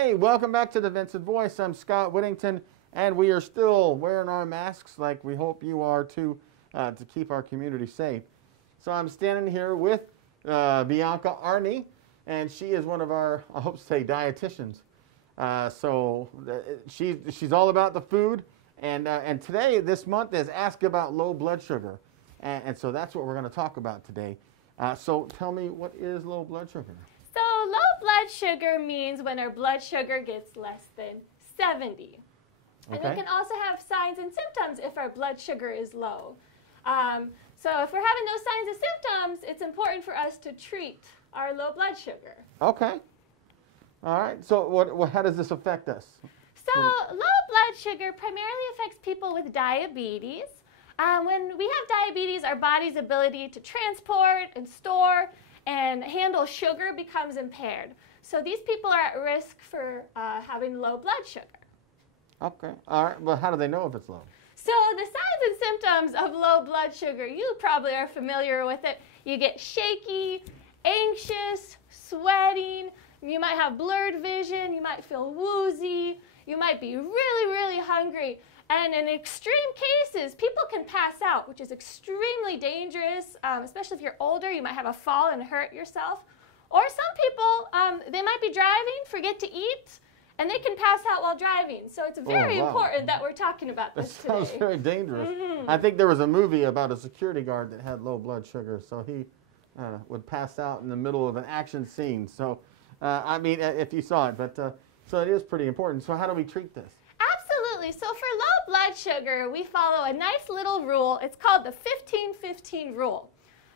Hey, welcome back to the Vinson Voice. I'm Scott Whittington, and we are still wearing our masks like we hope you are too, to keep our community safe. So I'm standing here with Bianca Arney, and she is one of our, I hope to say, dietitians. She's all about the food, and today, this month, is Ask About Low Blood Sugar. And so that's what we're going to talk about today. So tell me, what is low blood sugar? So low blood sugar means when our blood sugar gets less than 70. And we can also have signs and symptoms if our blood sugar is low. So if we're having those signs and symptoms, it's important for us to treat our low blood sugar. Okay. All right. So how does this affect us? So low blood sugar primarily affects people with diabetes. When we have diabetes, our body's ability to transport and store and handle sugar becomes impaired. So these people are at risk for having low blood sugar. Okay. All right. Well, how do they know if it's low? So the signs and symptoms of low blood sugar, you probably are familiar with it. You get shaky, anxious, sweating. You might have blurred vision. You might feel woozy. You might be really, really hungry. And in extreme cases, people can pass out, which is extremely dangerous, especially if you're older. You might have a fall and hurt yourself. Or some people, they might be driving, forget to eat, and they can pass out while driving. So it's very important that we're talking about this today. That sounds very dangerous. I think there was a movie about a security guard that had low blood sugar, so he would pass out in the middle of an action scene. So, I mean, if you saw it, but so it is pretty important. So how do we treat this? Absolutely. So for low blood sugar, we follow a nice little rule. It's called the 15-15 rule.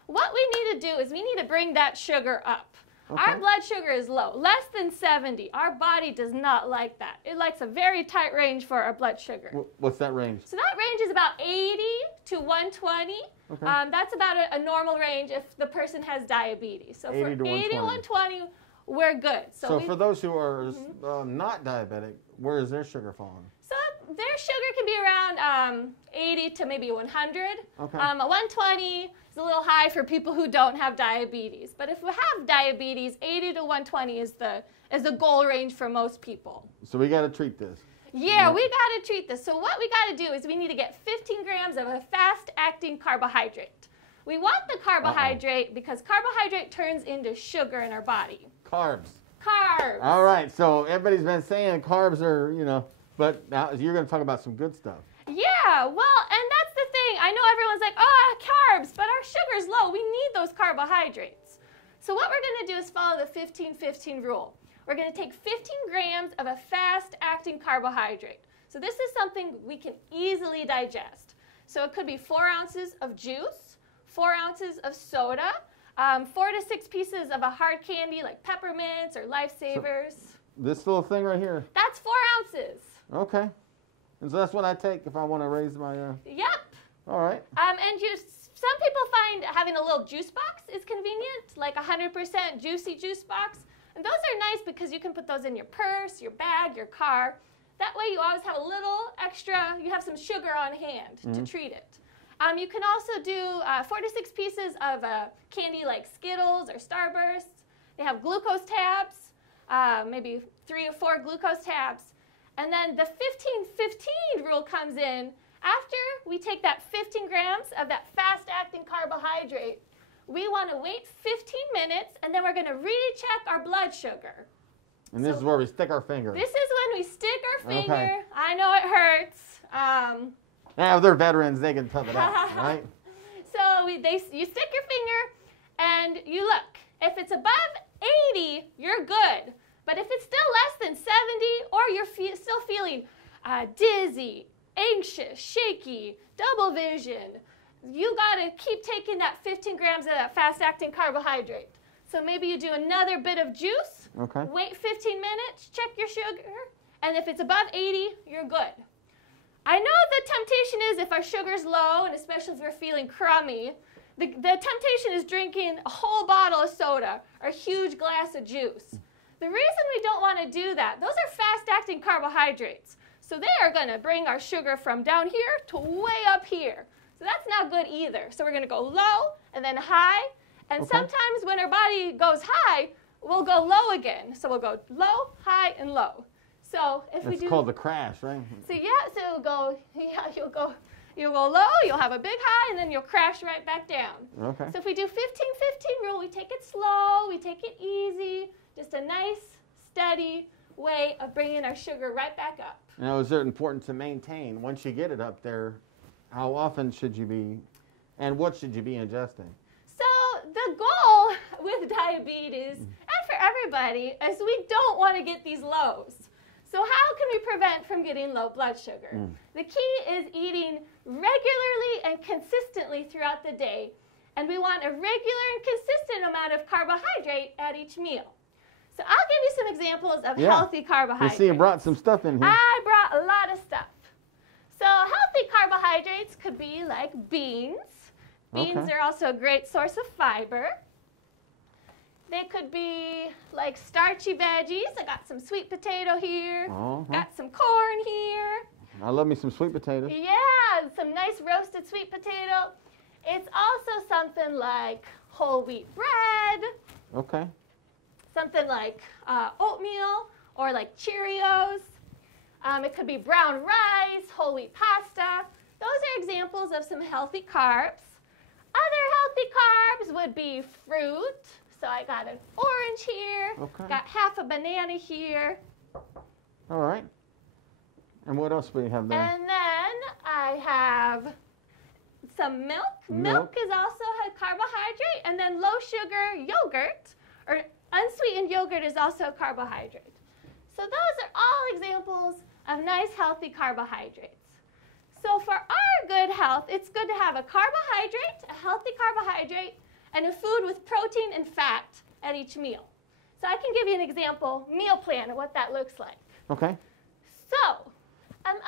What we need to do is we need to bring that sugar up. Okay. Our blood sugar is low, less than 70. Our body does not like that. It likes a very tight range for our blood sugar. What's that range? So that range is about 80 to 120. Okay. That's about a normal range if the person has diabetes. So for 80 to 120, we're good. So for those who are not diabetic, where is their sugar falling? So their sugar can be around 80 to maybe 100. Okay. 120 is a little high for people who don't have diabetes. But if we have diabetes, 80 to 120 is the goal range for most people. So we got to treat this. Yeah, we got to treat this. So what we got to do is we need to get 15 grams of a fast-acting carbohydrate. We want the carbohydrate because carbohydrate turns into sugar in our body. Carbs. Carbs. All right. So everybody's been saying carbs are, but now you're going to talk about some good stuff. Yeah. Well, and that's the thing. I know everyone's like, oh, carbs, but our sugar's low. We need those carbohydrates. So what we're going to do is follow the 15-15 rule. We're going to take 15 grams of a fast-acting carbohydrate. So this is something we can easily digest. So it could be 4 ounces of juice, 4 ounces of soda, 4 to 6 pieces of a hard candy like peppermints or Lifesavers. So this little thing right here? That's 4 ounces. Okay. And so that's what I take if I want to raise my... Yep. All right. And some people find having a little juice box is convenient, like a 100% juicy juice box. And those are nice because you can put those in your purse, your bag, your car. That way you always have a little extra, you have some sugar on hand to treat it. You can also do 4 to 6 pieces of candy like Skittles or Starbursts. They have glucose tabs, maybe 3 or 4 glucose tabs. And then the 15-15 rule comes in after we take that 15 grams of that fast-acting carbohydrate. We want to wait 15 minutes, and then we're going to recheck our blood sugar. And this is where we stick our finger. This is when we stick our finger. Okay. I know it hurts. Now, if they're veterans, they can tough it out, right? So you stick your finger, and you look. If it's above 80, you're good. But if it's still less than 70, or you're still feeling dizzy, anxious, shaky, double vision, you got to keep taking that 15 grams of that fast-acting carbohydrate. So maybe you do another bit of juice, wait 15 minutes, check your sugar, and if it's above 80, you're good. I know the temptation is if our sugar's low, and especially if we're feeling crummy, the temptation is drinking a whole bottle of soda or a huge glass of juice. The reason we don't want to do that, those are fast-acting carbohydrates. So they are going to bring our sugar from down here to way up here. So that's not good either. So we're going to go low and then high. And sometimes when our body goes high, we'll go low again. So we'll go low, high, and low. So if we do, it's called the crash, right? So yeah, so it'll go, yeah, you'll go low, you'll have a big high, and then you'll crash right back down. Okay. So if we do 15-15 rule, we take it slow, we take it easy, just a nice, steady way of bringing our sugar right back up. Now, is it important to maintain once you get it up there? How often should you be, and what should you be ingesting? So the goal with diabetes, and for everybody, is we don't want to get these lows. So how can we prevent from getting low blood sugar? The key is eating regularly and consistently throughout the day. And we want a regular and consistent amount of carbohydrate at each meal. So I'll give you some examples of healthy carbohydrates. You see, you brought some stuff in here. I brought a lot of stuff. So healthy carbohydrates could be like beans. Beans are also a great source of fiber. They could be like starchy veggies. I got some sweet potato here. Got some corn here. I love me some sweet potatoes. Yeah, some nice roasted sweet potato. It's also something like whole wheat bread. Okay. Something like oatmeal or like Cheerios. It could be brown rice, whole wheat pasta. Those are examples of some healthy carbs. Other healthy carbs would be fruit. So I got an orange here, got half a banana here. All right. And what else do we have there? And then I have some milk. Milk is also a carbohydrate. And then low sugar yogurt, or unsweetened yogurt, is also a carbohydrate. So those are all examples of nice healthy carbohydrates. So for our good health, it's good to have a carbohydrate, a healthy carbohydrate, and a food with protein and fat at each meal. So I can give you an example meal plan of what that looks like. Okay. So,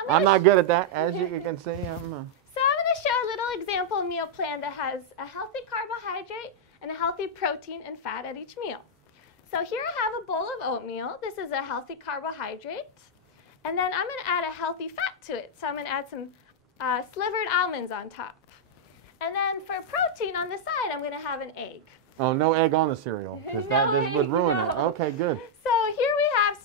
I'm not good at that, as you can see. So I'm going to show a little example meal plan that has a healthy carbohydrate and a healthy protein and fat at each meal. So here I have a bowl of oatmeal. This is a healthy carbohydrate. And then I'm going to add a healthy fat to it. So I'm going to add some slivered almonds on top. And then for protein on the side, I'm going to have an egg. Oh, no egg on the cereal, because that would ruin it. Okay, good. So here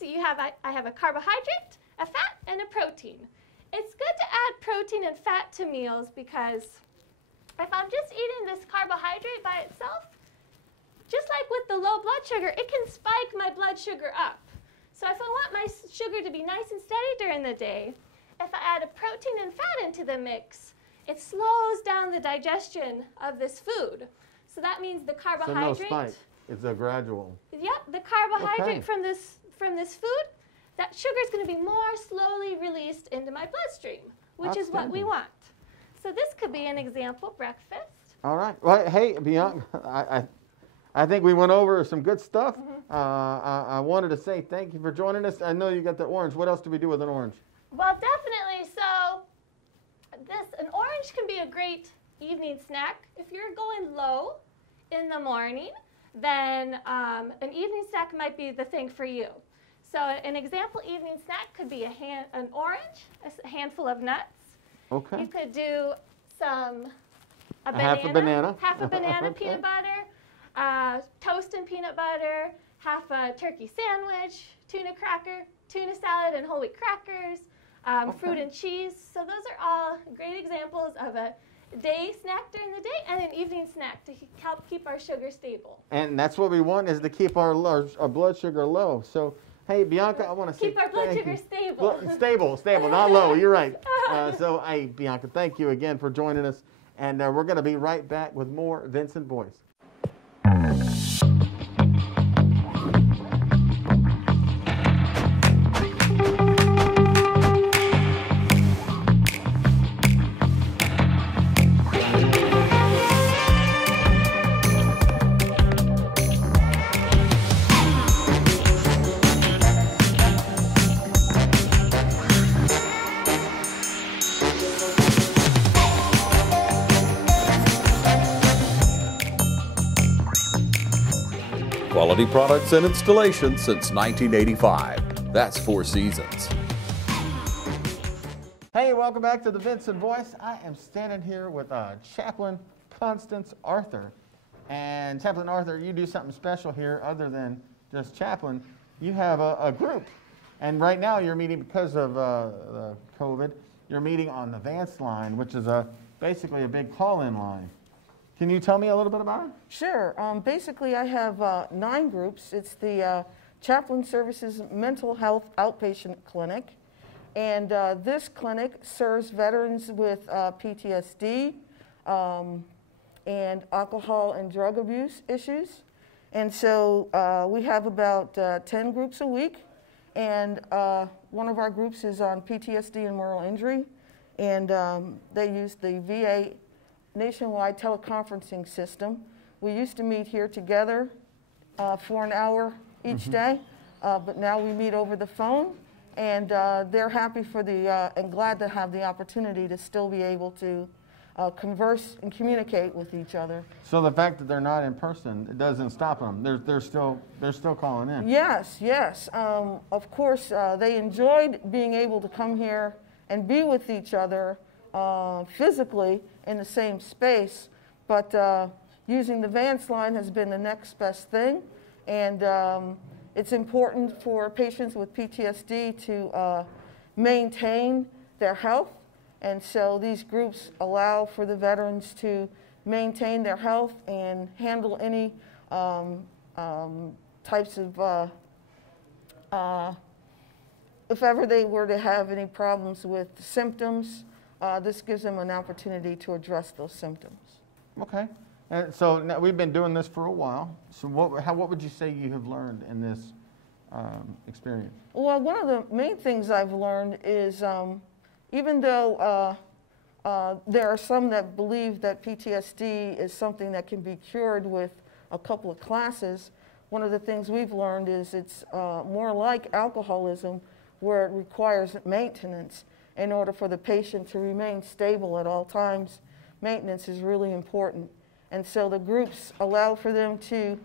we have, I have a carbohydrate, a fat, and a protein. It's good to add protein and fat to meals because if I'm just eating this carbohydrate by itself, just like with the low blood sugar, it can spike my blood sugar up. So if I want my sugar to be nice and steady during the day, if I add a protein and fat into the mix, it slows down the digestion of this food. So that means the carbohydrate. So no spike. It's a gradual. Yep, the carbohydrate from this food, that sugar is going to be more slowly released into my bloodstream, which is what we want. So this could be an example breakfast. All right. Well, hey, Bianca, I think we went over some good stuff. I wanted to say thank you for joining us. I know you got the orange. What else do we do with an orange? Well, definitely. So an orange can be a great evening snack. If you're going low in the morning, then an evening snack might be the thing for you. So an example evening snack could be an orange, a handful of nuts. Okay. You could do half a banana, peanut butter, toast and peanut butter, half a turkey sandwich, tuna cracker, tuna salad and whole wheat crackers, fruit and cheese. So those are all great examples of a day snack during the day and an evening snack to help keep our sugar stable. And that's what we want, is to keep our blood sugar low. So, hey, Bianca, I want to keep our blood sugar stable. Stable, not low. You're right. So, hey, Bianca, thank you again for joining us. And we're going to be right back with more Vinson Voice. Quality products and installations since 1985. That's 4 Seasons. Hey, welcome back to the Vinson Voice. I am standing here with Chaplain Constance Arthur. And Chaplain Arthur, you do something special here other than just chaplain, you have a group. And right now you're meeting, because of the COVID, you're meeting on the Vance line, which is basically a big call-in line. Can you tell me a little bit about it? Sure. Basically, I have 9 groups. It's the Chaplain Services Mental Health Outpatient Clinic. And this clinic serves veterans with PTSD and alcohol and drug abuse issues. And so we have about 10 groups a week. And one of our groups is on PTSD and moral injury. And they use the VA nationwide teleconferencing system. We used to meet here together for an hour each day, but now we meet over the phone. And they're happy for and glad to have the opportunity to still be able to converse and communicate with each other. So the fact that they're not in person, it doesn't stop them. They're still calling in. Yes, yes. Of course, they enjoyed being able to come here and be with each other physically in the same space, but using the Vance line has been the next best thing. And it's important for patients with PTSD to maintain their health. And so these groups allow for the veterans to maintain their health and handle any types of, if ever they were to have any problems with symptoms, this gives them an opportunity to address those symptoms. Okay. And so now we've been doing this for a while. So what would you say you have learned in this experience? Well, one of the main things I've learned is even though there are some that believe that PTSD is something that can be cured with a couple of classes, one of the things we've learned is it's more like alcoholism, where it requires maintenance in order for the patient to remain stable at all times. Maintenance is really important. And so the groups allow for them to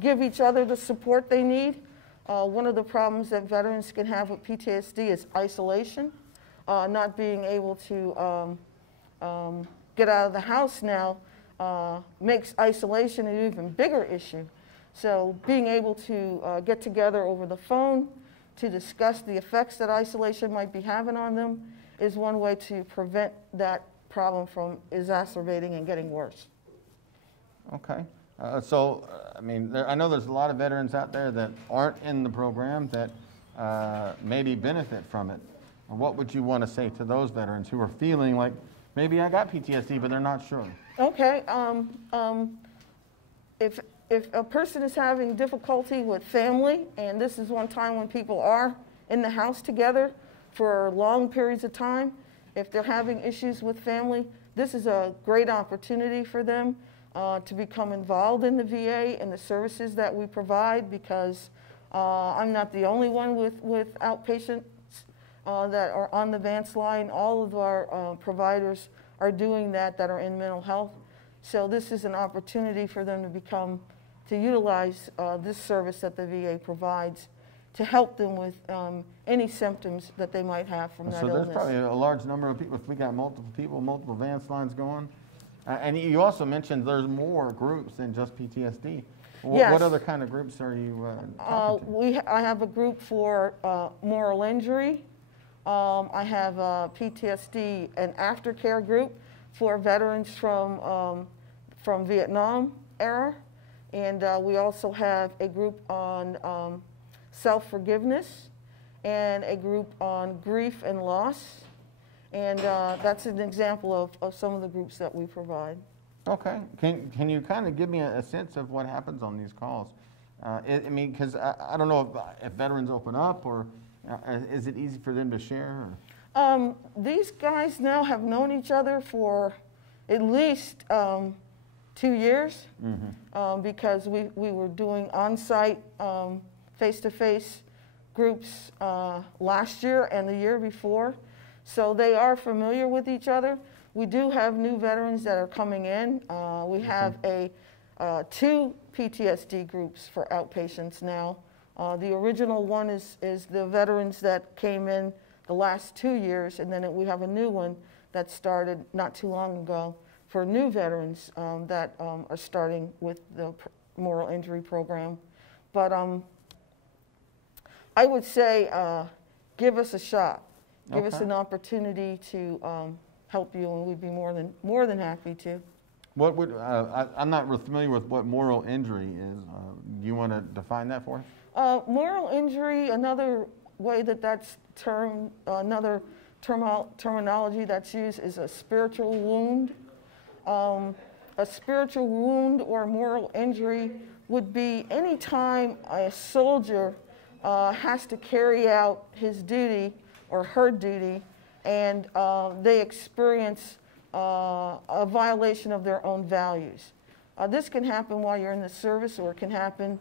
give each other the support they need. One of the problems that veterans can have with PTSD is isolation. Not being able to get out of the house now makes isolation an even bigger issue. So being able to get together over the phone to discuss the effects that isolation might be having on them is one way to prevent that problem from exacerbating and getting worse. Okay. I mean, I know there's a lot of veterans out there that aren't in the program that maybe benefit from it. What would you want to say to those veterans who are feeling like, maybe I got PTSD, but they're not sure? Okay. If a person is having difficulty with family, and this is one time when people are in the house together for long periods of time, if they're having issues with family, this is a great opportunity for them to become involved in the VA and the services that we provide, because I'm not the only one with outpatients that are on the Vance line. All of our providers are doing that are in mental health. So this is an opportunity for them to utilize this service that the VA provides to help them with any symptoms that they might have from that illness. So there's probably a large number of people, if we got multiple people, multiple Vance lines going. And you also mentioned there's more groups than just PTSD. Yes. What other kind of groups are you talking to? I have a group for moral injury. I have a PTSD and aftercare group for veterans from Vietnam era. And we also have a group on self-forgiveness and a group on grief and loss. And that's an example of some of the groups that we provide. Okay. Can you kind of give me a sense of what happens on these calls? I mean, because I don't know if veterans open up, or is it easy for them to share? These guys now have known each other for at least 2 years, because we were doing on-site face-to-face groups last year and the year before. So they are familiar with each other. We do have new veterans that are coming in. We have 2 PTSD groups for outpatients now. The original one is the veterans that came in the last 2 years, and then we have a new one that started not too long ago for new veterans that are starting with the moral injury program. But I would say give us a shot. Give us an opportunity to help you, and we'd be more than happy to. What would I'm not real familiar with what moral injury is. Do you want to define that for us? Moral injury, another way that's termed, another terminology that's used is a spiritual wound. A spiritual wound or moral injury would be any time a soldier has to carry out his duty or her duty, and they experience a violation of their own values. This can happen while you're in the service, or it can happen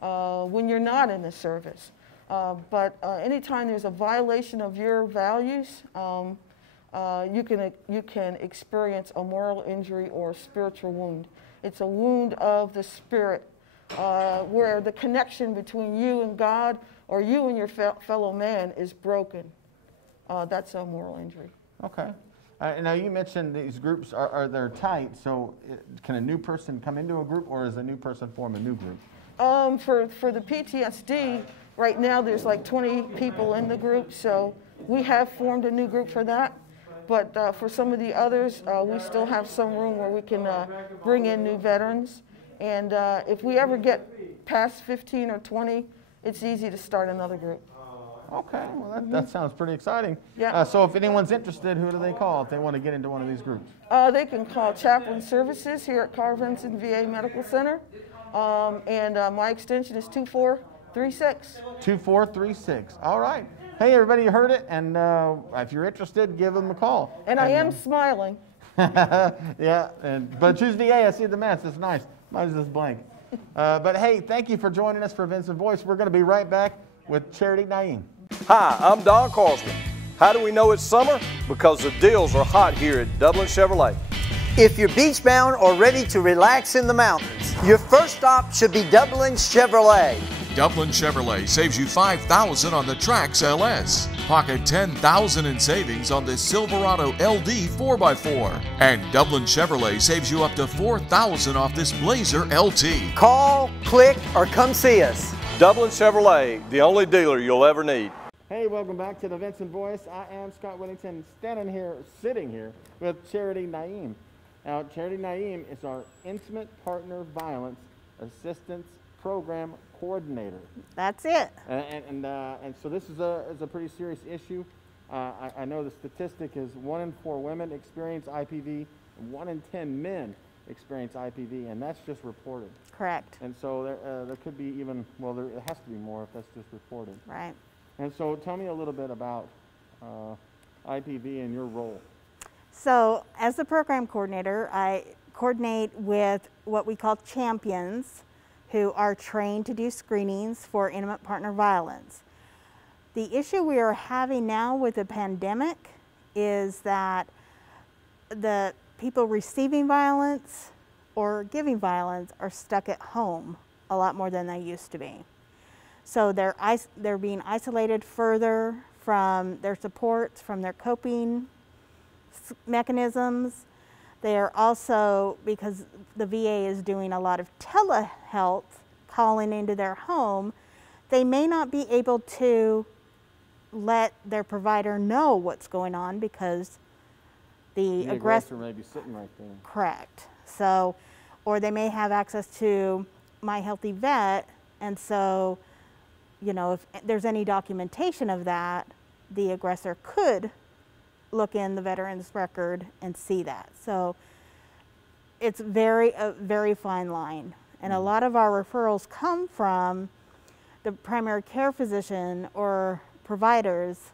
when you're not in the service. But anytime there's a violation of your values, you can experience a moral injury or a spiritual wound. It's a wound of the spirit, where the connection between you and God or you and your fellow man is broken. That's a moral injury. Okay. Now you mentioned these groups are they're tight, so can a new person come into a group, or is a new person form a new group? For the PTSD, right now there's like 20 people in the group, so we have formed a new group for that. But for some of the others, we still have some room where we can bring in new veterans. And if we ever get past 15 or 20, it's easy to start another group. Okay, well that sounds pretty exciting. Yeah. So if anyone's interested, who do they call if they want to get into one of these groups? They can call Chaplain Services here at Vinson VA Medical Center. And my extension is 2436. 2436. All right. Hey, everybody, you heard it. And if you're interested, give them a call. And I am smiling. Yeah, but choose VA. I see the mask. It's nice. Mine is just blank. But hey, thank you for joining us for Vinson Voice. We're going to be right back with Charity Naeem. Hi, I'm Don Carsman. How do we know it's summer? Because the deals are hot here at Dublin Chevrolet. If you're beach-bound or ready to relax in the mountains, your first stop should be Dublin Chevrolet. Dublin Chevrolet saves you $5,000 on the Trax LS. Pocket $10,000 in savings on the Silverado LD 4x4. And Dublin Chevrolet saves you up to $4,000 off this Blazer LT. Call, click, or come see us. Dublin Chevrolet, the only dealer you'll ever need. Hey, welcome back to the Vinson Voice. I am Scott Whittington, sitting here with Charity Naeem. Now, Charity Naeem is our Intimate Partner Violence Assistance Program Coordinator. That's it. And so this is a pretty serious issue. I know the statistic is 1 in 4 women experience IPV, and 1 in 10 men experience IPV, and that's just reported. Correct. And so there could be even, well, there has to be more if that's just reported. Right. And so tell me a little bit about IPV and your role. So as the program coordinator, I coordinate with what we call champions who are trained to do screenings for intimate partner violence. The issue we are having now with the pandemic is that the people receiving violence or giving violence are stuck at home a lot more than they used to be. So they're being isolated further from their supports, from their coping mechanisms. They are also, because the VA is doing a lot of telehealth, calling into their home, they may not be able to let their provider know what's going on because the aggressor may be sitting right there. Correct. So, or they may have access to My Healthy Vet, and so, you know, if there's any documentation of that, the aggressor could look in the veteran's record and see that. So it's a very fine line. And a lot of our referrals come from the primary care physician or providers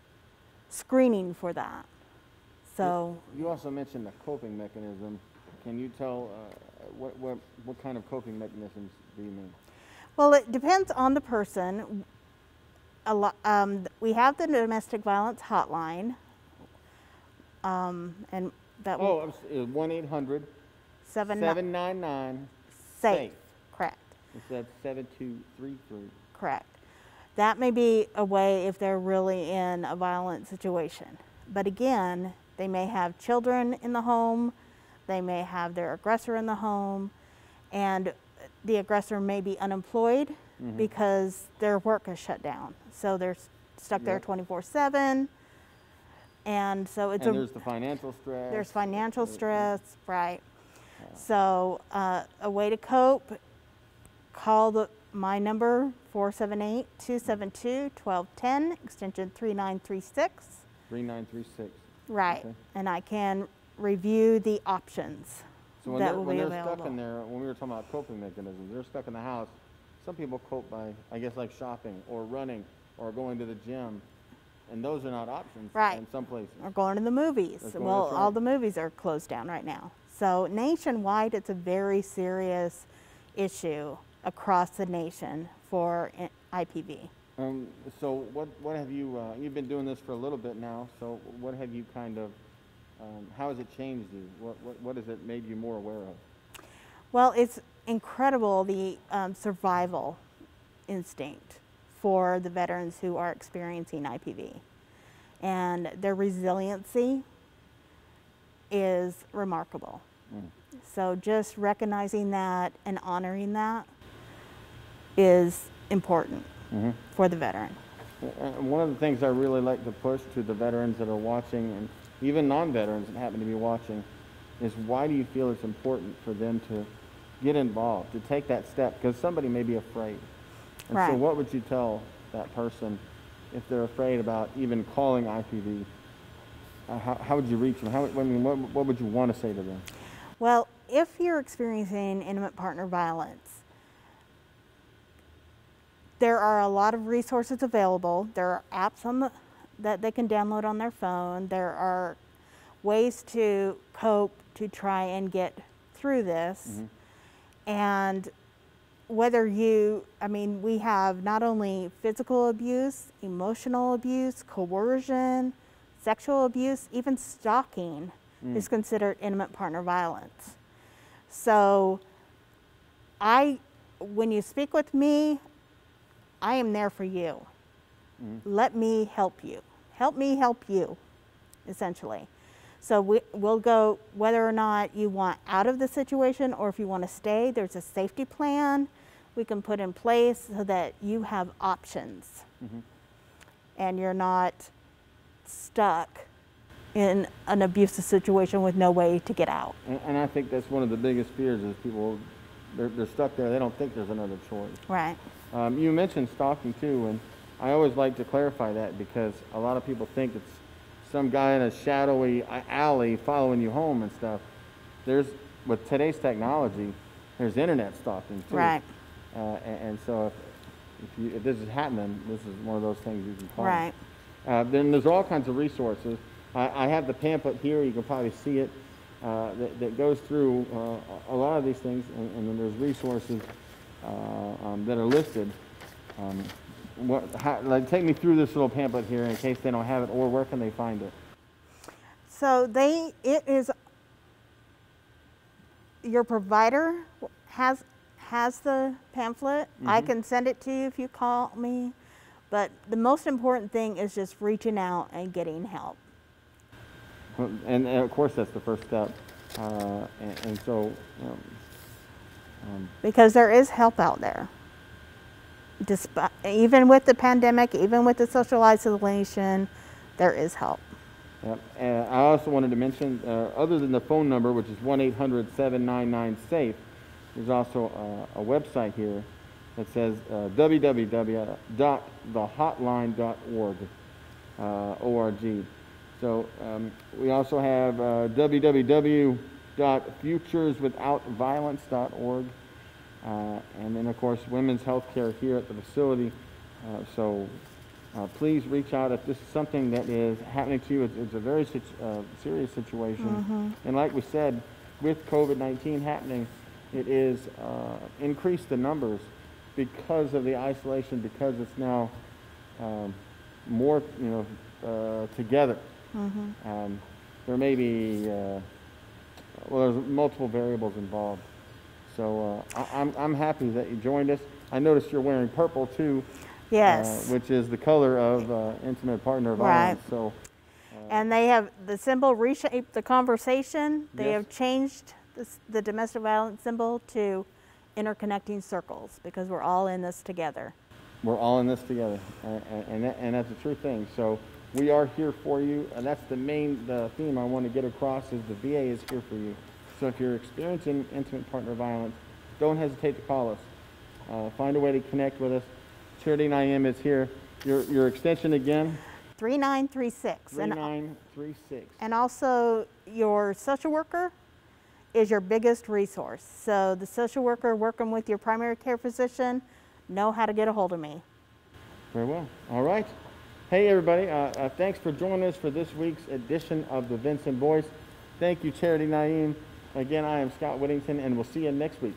screening for that. So you also mentioned the coping mechanism. Can you tell what kind of coping mechanisms do you mean? Well, it depends on the person. We have the domestic violence hotline, and that will 1-800-799-SAFE. Correct. That's 7233. Correct. That may be a way if they're really in a violent situation. But again, they may have children in the home, they may have their aggressor in the home, and the aggressor may be unemployed, because their work is shut down. So they're stuck there 24/7. And so it's there's the financial stress. There's financial stress, right. So a way to cope, call my number, 478-272-1210, extension 3936. 3936. Right, Okay. and I can review the options So that will when be they're available. stuck in there, when we were talking about coping mechanisms, they're stuck in the house. Some people cope by, I guess, like shopping or running or going to the gym. And those are not options Right. in some places. Or going to the movies. That's going- Well, that's all right. the movies are closed down right now. So nationwide, it's a very serious issue across the nation for IPV. So what have you, you've been doing this for a little bit now, so what have you kind of, how has it changed you? What has it made you more aware of? Well, it's incredible, the survival instinct for the veterans who are experiencing IPV. And their resiliency is remarkable. So just recognizing that and honoring that is important for the veteran. One of the things I really like to push to the veterans that are watching, and even non-veterans that happen to be watching, is why do you feel it's important for them to get involved, to take that step? Because somebody may be afraid. And so Right. what would you tell that person if they're afraid about even calling IPV? How would you reach them? What would you want to say to them? Well, if you're experiencing intimate partner violence, there are a lot of resources available. There are apps that they can download on their phone. There are ways to cope to try and get through this. And whether we have not only physical abuse, emotional abuse, coercion, sexual abuse, even stalking is considered intimate partner violence. So when you speak with me, I am there for you. Let me help you. Help me help you, essentially. So we'll go, whether or not you want out of the situation or if you want to stay, there's a safety plan we can put in place so that you have options and you're not stuck in an abusive situation with no way to get out. And I think that's one of the biggest fears is people, they're stuck there. They don't think there's another choice. Right. You mentioned stalking too, and I always like to clarify that because a lot of people think it's some guy in a shadowy alley following you home and stuff. With today's technology, there's internet stalking too. Right. And so if this is happening, this is one of those things you can call. Right. Then there's all kinds of resources. I have the pamphlet here. You can probably see it. That goes through a lot of these things, and then there's resources that are listed. Take me through this little pamphlet here in case they don't have it, or where can they find it? So your provider has the pamphlet. I can send it to you if you call me, but the most important thing is just reaching out and getting help. And of course that's the first step. And so because there is help out there. Even with the pandemic, even with the social isolation, there is help. Yep. I also wanted to mention, other than the phone number, which is 1-800-799-SAFE, there's also a website here that says www.thehotline.org, ORG. So we also have www.futureswithoutviolence.org. And then, of course, women's health care here at the facility. So please reach out if this is something that is happening to you. It's a very serious situation. And like we said, with COVID-19 happening, it is increased the numbers because of the isolation, because it's now more, together. There may be, there's multiple variables involved. So I'm happy that you joined us. I noticed you're wearing purple too. Yes. Which is the color of intimate partner violence. Right. So. And they have the symbol reshaped the conversation. They Yes. have changed the domestic violence symbol to interconnecting circles because we're all in this together. We're all in this together, and that's a true thing. So we are here for you, and that's the theme I want to get across is the VA is here for you. So if you're experiencing intimate partner violence, don't hesitate to call us. Find a way to connect with us. Charity IM is here. Your extension again? 3936. 3936. And also your social worker is your biggest resource. So the social worker working with your primary care physician know how to get a hold of me. Very well. All right. Hey, everybody. Thanks for joining us for this week's edition of the Vinson Voice. Thank you, Charity Naeem. Again, I am Scott Whittington, and we'll see you next week.